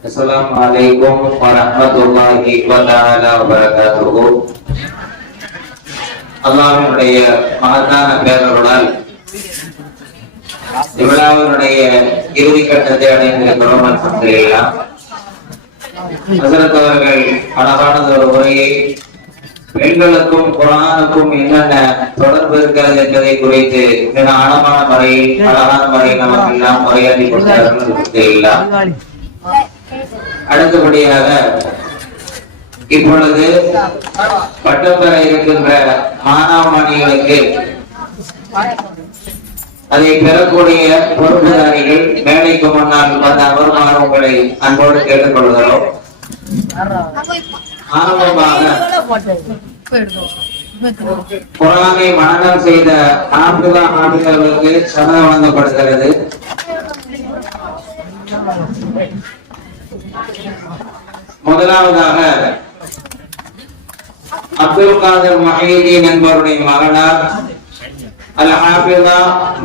Assalamualaikum warahmatullahi wabarakatuh. அல்லாவினுடைய மகத்தான பேரருளால் இவ்விழாவினுடைய இறுதி கட்டத்தை அடைந்திருக்கிறோம் அல்ஹம்துலில்லா அவர்கள் அழகானது ஒரு உரையை பெண்களுக்கும் குரானுக்கும் என்னென்ன தொடர்பு இருக்கிறது என்பதை குறித்து மிக ஆழமான முறையில் அழகான முறையில் நமக்கு எல்லாம் உரையாடி கொடுத்தார்கள். அடுத்தபடியாக இப்பொழுது பட்டம் பெற இருக்கின்ற மாணவமணிகளுக்கு அதை பெறக்கூடிய பொறுப்புதாரிகள் மேடைக்கு முன்னால் வந்த அமர்மாறு உங்களை அன்போடு கேட்டுக்கொள்கிறோம். ஆரம்பமாக குரானை மனநம் செய்த ஆப்பிரிக்கா ஆண்டுகளுக்கு சதம் வழங்கப்படுகிறது. முதலாவதாக அப்துல் காதர் மஹீதீன் என்பவருடைய மகனார் அல் ஹாஃபிதா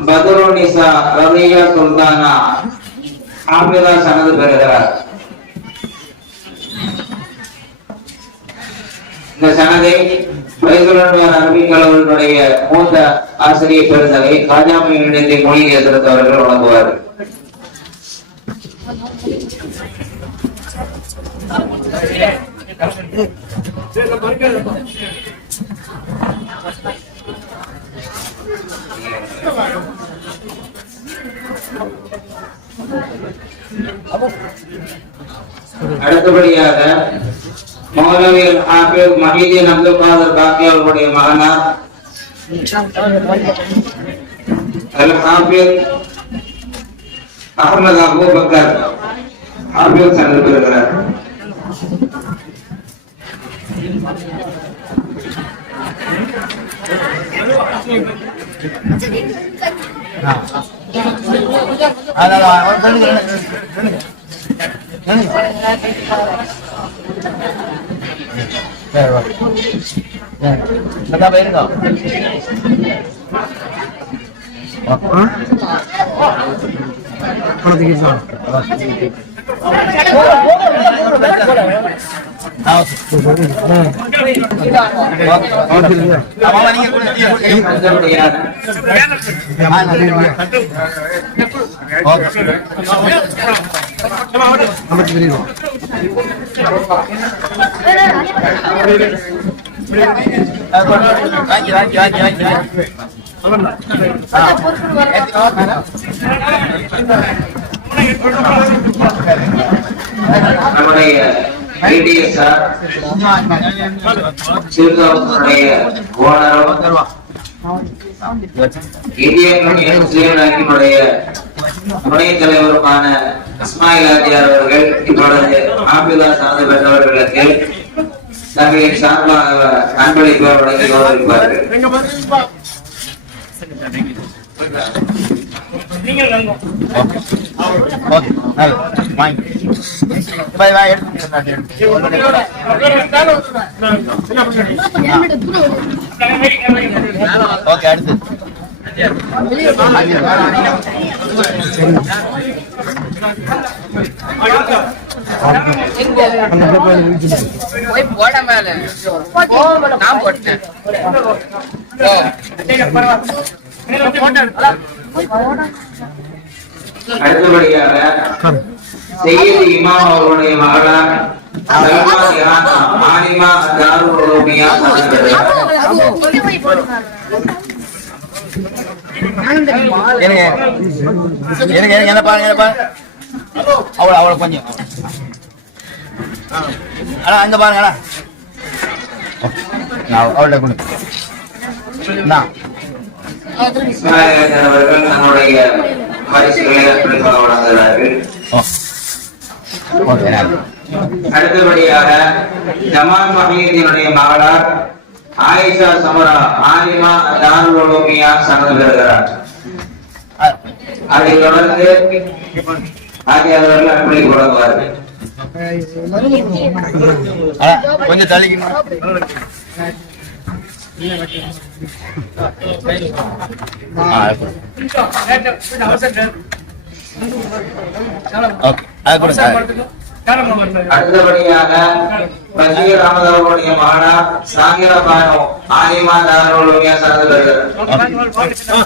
பத்ருநிசா ரலியா சுல்தானா ஹாபிதா சனது பெறுகிறார். இந்த சனதை பைசுலன்வார் அரபிக் கல்லூரியினுடைய மூத்த ஆசிரியர் பெருந்தகை காஜாமி இணையத்தை மொழி அவர்கள் வழங்குவார்கள். அடுத்தபடியாக மௌலவி ஹாஃபிஸ் மஹீதீன் அப்துல் காதர் காக்கி அவர்களுடைய மகனார் அல் ஹாஃபிஸ் அகமது அபூபக்கர் ஆகியோர் சென்று பெறுகிறார் போயிருங்க. ஆ, ஓகே. ஆமா, நீங்க வாங்கி, வாங்கி, வாங்கி, வாங்கி, வாங்கி. நம்முடைய ஐடிஎஸ்ஆர் சிறுதவனுடைய ஓனரும் இந்தியன் தலைவருமான இஸ்மாயில் அவர்கள் இப்பொழுது ஆபிதா சார்ந்து பெற்றவர்களுக்கு தங்களின் சார்பாக அன்பளிப்பு வழங்கி கௌரவிப்பார்கள் ஓகே. நல்லது. வாங்கி. பை பை எடுத்து ஓகே அடுத்து. போட மேல நான் போட்டேன் அடுத்தபடியாக செய்யது இமாம் அவர்களுடைய மகளார் சல்மா தியானா என்ன பாருங்க அவ்வளோ அவ்வளோ கொஞ்சம். அண்ணா அங்க பாருங்க அண்ணா. நான் அவள்கிட்ட கொண்டு நான் இஸ்மாயில் அவர்கள் தன்னுடைய பரிசுகளை அர்ப்பணிப்பாக வழங்குகிறார்கள் அடுத்தபடியாக ஜமால் மஹீதினுடைய மகளார் ஆயிஷா சமரா ஆலிமா தாருல் உலூமியா சனது பெறுகிறார். அதைத் தொடர்ந்து ஆகிய அவர்கள் அர்ப்பணிப்பு வழங்குவார்கள் அண்ணா கொஞ்சம் தள்ளிக்கணும் ஆ ஓகே அது கொடுங்க அடுத்தபடியாக பஷீர் அகமது அவர்களுடைய மகனார் சாகிர பானு ஆலிமா சார்ந்து வருகிறார்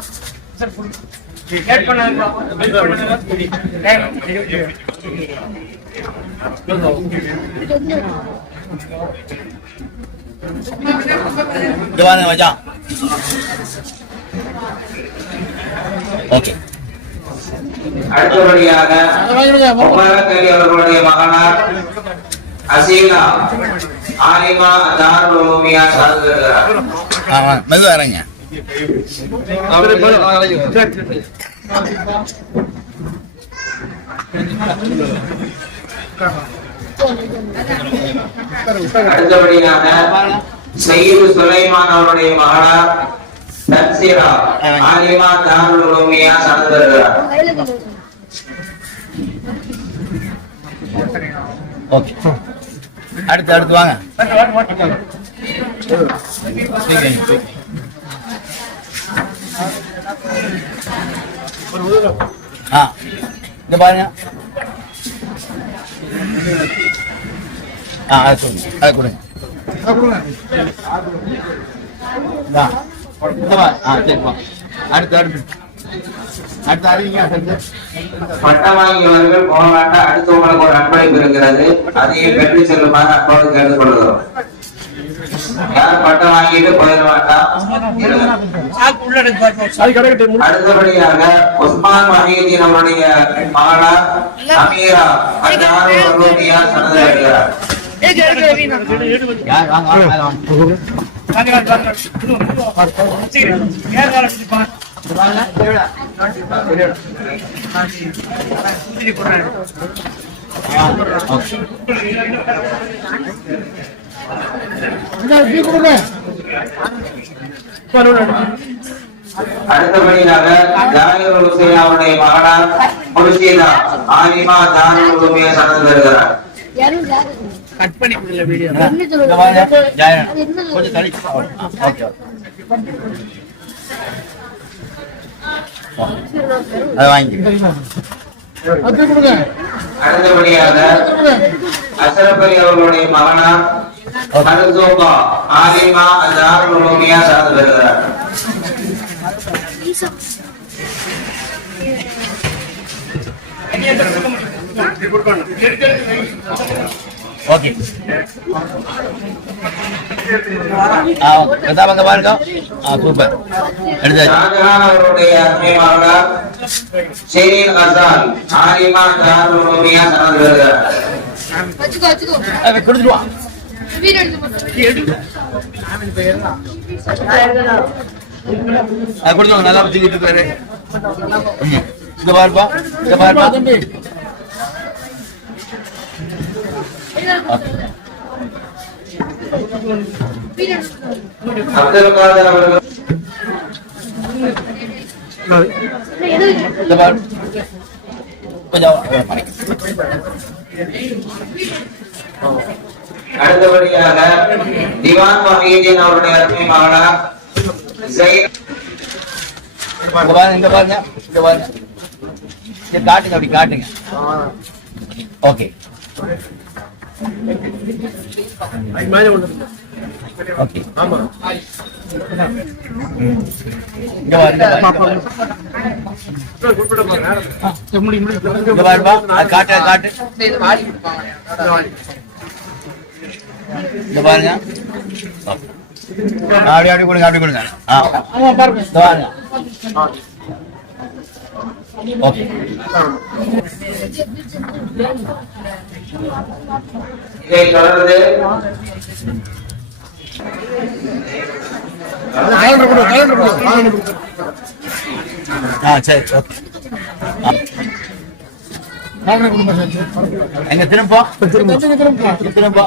இங்க வாங்க மச்சான். ஓகே அடுத்தபடியாக முபாரக் அலி அவர்களுடைய மகனார் அசீலா ஆலிமா தாருலுமியா சார்ந்து வருகிறார் ஆமா மெதுவா இறங்க அடுத்தபடியாக சையீது சுலைமான் அவருடைய மகனார் தன்சீரா. ஆலிமா தாருல் உலூமியா சார்ந்து வருகிறார். ஓகே. அடுத்து அடுத்து வாங்க. ஆ இந்த பாருங்க. ஆ அதை சொல்லுங்க அதை கொடுங்க அடுத்து அடுத்து. பட்டம் வாங்கியவர்கள் போக வேண்டாம் அடுத்து ஒரு அன்பளிப்பு இருக்கிறது. அதையும் பெற்று செல்லுமாறு அப்போது கேட்டுக்கொள்கிறோம். யார் பட்டம் வாங்கிட்டு போயிட வேண்டாம். அடுத்தபடியாக உஸ்மான் மஹீதீன் அவருடைய மகளார் அமீரா. ரூபியா சனது வருகிறார் யார் வாங்க அடுத்தபடியாக ஜாகிர் ஹுசைன் அவருடைய மகனார் முர்ஷிதா ஆலிமா கொஞ்சம் தள்ளி ஓகே அதை வாங்கி அடுத்தபடியாக அசரப் அலி அவர்களுடைய மகனார் மருதோபா ஆலிமா தாருல் உலூமியா சனது வருகிறார் ஓகே ஆ கதாபாங்க பாருங்க. ஆ சூப்பர் எடுத்தாச்சு. ஷாஜஹான் அவருடைய அருமை மகனார் ஷெரீன் ஹசான் ஆலிமா தாருல் உலூமியா சனது வருகிறார் அதை கொடுத்துட்டு வா அதை கொடுத்து நல்லா வச்சுக்கிட்டு இருக்காரு ம். இங்க பாருப்பா இங்க பாருப்பா தம்பி அப்துல் காதர் அவர்கள் இந்த பாரு கொஞ்சம் மறைக்க. அடுத்தபடியாக திவான் மஹீதீன் அவருடைய அருமை மகனார் இங்க பாருங்க இங்க பாருங்க காட்டுங்க அப்படி காட்டுங்க. ஓகே. ஓகே. காட்டு காட்டு. வாடி பாருங்க. அப்படி அப்படி கொடுங்க அப்படி கொடுங்க. ஆ. இங்க பாருங்க. ஓகே. இதை தொடர்ந்து ஆ சரி ஓகே. ஆ. எங்க திரும்ப? திரும்ப.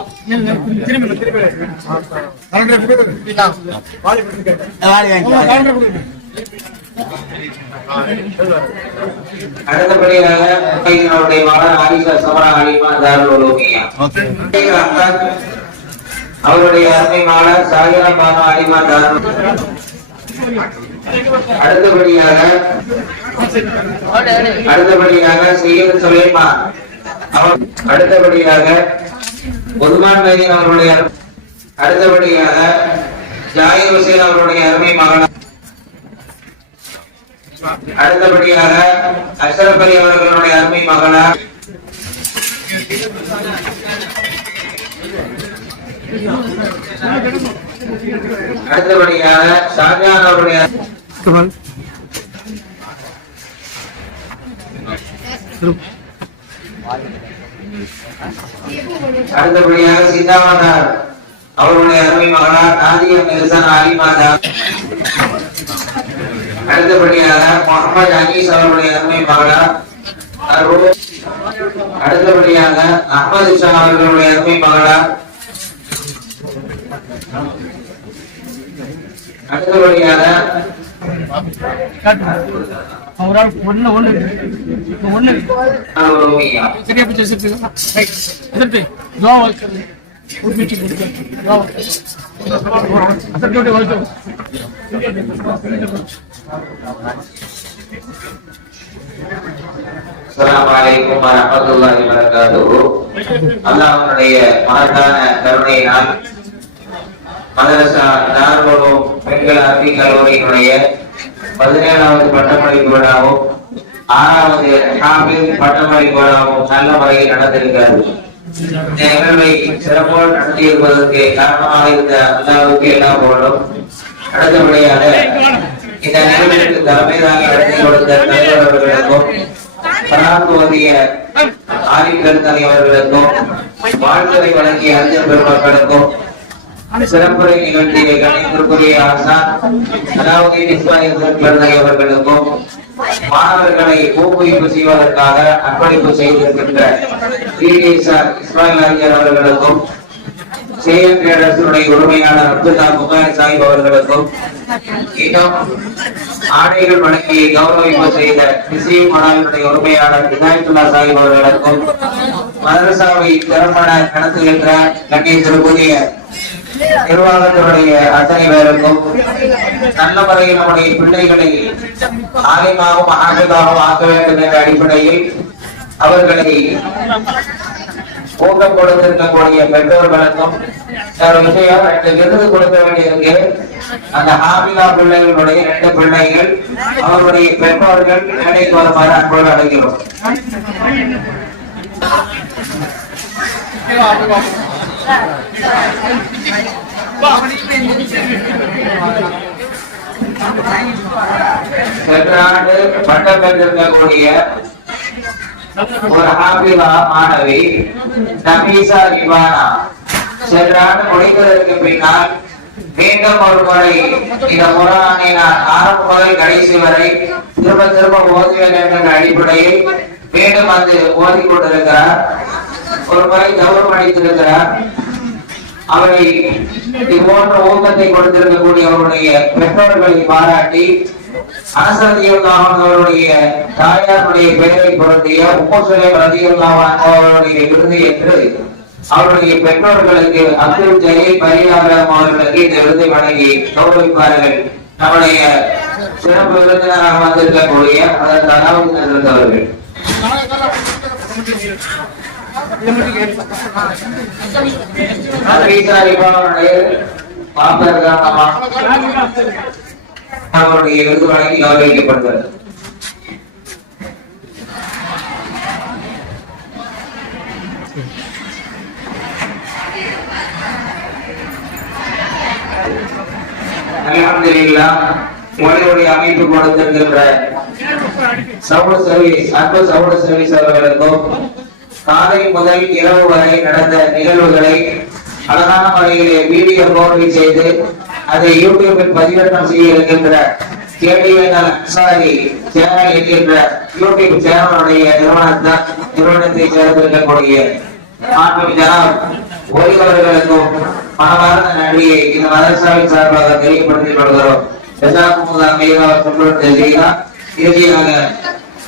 அடுத்தபடியாக மகன் சமரா அலிமா அஹ்மத் அவருடைய அருமை மகளார் சாகிரா பானு அலிமா தாருல் அடுத்தபடியாக அடுத்தபடியாக சையது சுலைமா அடுத்தபடியாக உஸ்மான் மைதீன் அவர்களுடைய அடுத்தபடியாக ஜாகிர் ஹுசேன் அவருடைய அருமை மகன். அடுத்தபடியாக அஷ்ரப் அலி அவர்களுடைய அருமை மகனார் அடுத்தபடியாக ஷாஜான் அவருடைய அடுத்தபடியாக சிந்தாமன்னார் அவருடைய அருமை மகனார் நாதிய மிர்சான் அலி மாதா அடுத்தபடியாக முகமது அனீஸ் அவருடைய அருமை மகனார் அடுத்தபடியாக அஹமது ஷா அவர்களுடைய அருமை மகனார் அடுத்தபடியாக ஒரு ஆள் ஒண்ணு. ஒண்ணு ஒண்ணு. சரியா பிடிச்சி வச்சிருக்கீங்க வைக்கிறது ஒரு அல்லாஹ்வுடைய மகத்தான கருணையினால் மதரசா தார்வலோ பெண்கள் அரபி கல்லூரியினுடைய பதினேழாவது பட்டமளிப்பு விழாவும் ஆறாவது ஹாபில் பட்டமளிப்பு விழாவும் நல்ல முறையில் நடந்திருக்கிறது. இந்த நிகழ்வை சிறப்போடு நடத்தியிருப்பதற்கு காரணமாக இருந்த அல்லாவுக்கு எல்லா புகழும். அடுத்தபடியாக இந்த நிகழ்விற்கு தலைமையாக நடத்தி கொடுத்த தலைவர்களுக்கும் பராக்குவதிய ஆதிக்கல் தலைவர்களுக்கும் வாழ்த்துறை வழங்கிய அறிஞர் பெருமக்களுக்கும் சிறப்புரை நிகழ்ச்சியை கணித்திற்குரிய ஆசான் அலாவுதீன் இஸ்மாயில் பிறந்தை அவர்களுக்கும் மாணவர்களை ஊக்குவிப்பு செய்வதற்காக அர்ப்பணிப்பு செய்திருக்கின்ற பிடிஎஸ்ஆர் இஸ்மாயில் அறிஞர் அவர்களுக்கும் சேயம் ட்ரேடர்ஸுடைய உரிமையாளர் அப்துல்லா புகாரி சாஹிப் அவர்களுக்கும் இன்னும் ஆணைகள் வழங்கி கௌரவிப்பு செய்த கிறிஸ்டியன் மடாவினுடைய உரிமையாளர் இதாயத்துல்லா சாஹிப் அவர்களுக்கும் மதரசாவை திறம்பட நடத்துகின்ற கண்ணியத்திற்குரிய நிர்வாகத்தினுடைய அத்தனை பேருக்கும் நல்ல முறையில் நம்முடைய பிள்ளைகளை ஆலிமாகவும் ஆசிரியராகவும் ஆக்க வேண்டும் என்ற அடிப்படையில் அவர்களை ஊக்கம் கொடுத்திருக்கக்கூடிய பெற்றோர்களுக்கும் ஒரு விஷயம் ரெண்டு விருது கொடுக்க வேண்டியிருக்கு அந்த ஹாமிலா பிள்ளைகளுடைய ரெண்டு பிள்ளைகள் அவருடைய பெற்றோர்கள் வேலைக்கு வருமாறு அன்போடு அடைகிறோம் சென்ற ஆண்டு பட்டம் பெற்றிருக்கக்கூடிய ஒரு ஹாபிலா மாணவி நபீசா இவானா. சென்ற ஆண்டு முடிந்ததற்கு பின்னால் மீண்டும் ஒரு முறை இந்த குரானை நான் ஆரம்ப முதல் கடைசி வரை திரும்ப திரும்ப ஓதுவேன் என்ற அடிப்படையில் மீண்டும் வந்து ஓதி கொண்டிருக்கிறார் ஒரு முறை கௌரவம் அளித்திருக்கிறார். அவரை இதுபோன்ற ஊக்கத்தை கொடுத்திருக்கக்கூடிய அவருடைய பெற்றோர்களை பாராட்டி அனசரதியுல்லாஹன் தாயாருடைய பெயரை பொருந்திய உம்மசுலை ரதியுல்லாஹன் விருது என்று அவருடைய பெற்றோர்களுக்கு அப்துல் ஜலீல் பரியாபரம் அவர்களுக்கு இந்த விருதை வழங்கி கௌரவிப்பார்கள். நம்முடைய சிறப்பு விருந்தினராக வந்திருக்கக்கூடிய அதற்கு அலாவுதீன் இருந்தவர்கள் அவருடைய விருது கௌரவிக்கப்படுகிறது அல்ஹம்துலில்லாஹ் உங்களுடைய அமைப்பு கொடுத்திருக்கின்ற sound service Anbu sound service அவர்களுக்கும் காலை முதல் இரவு வரை நடந்த நிகழ்வுகளை அழகான முறையிலே வீடியோ கோர்வை செய்து அதை யூடியூபில் பதிவேற்றம் செய்ய இருக்கின்ற கேடிஎன் அன்சாரி சேனல் என்கின்ற யூடியூப் சேனலுடைய நிறுவனத்தை நிறுவனத்தை சேர்ந்திருக்கக்கூடிய ஆன்மீக ஜனாப் ஓய்வர்களுக்கும் மனமார்ந்த நன்றியை இந்த மதரசாவின் சார்பாக தெரியப்படுத்திக் கொள்கிறோம். இறுதியாக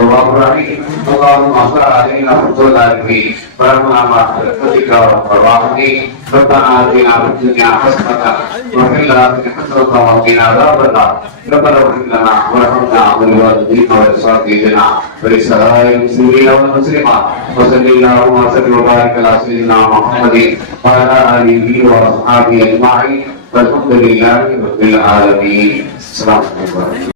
التواب الرحيم اللهم اغفر علينا فتوح العالمين ورحمنا مع برحمتك يا رب الراحمين ربنا آتنا في الدنيا حسنة وفي الآخرة حسنة وقنا عذاب النار ربنا اغفر لنا وارحمنا ولوالدينا ولصاحبنا ولسائر المسلمين والمسلمات وصل اللهم وسلم وبارك على سيدنا محمد وعلى آله وأصحابه أجمعين والحمد لله رب العالمين السلام عليكم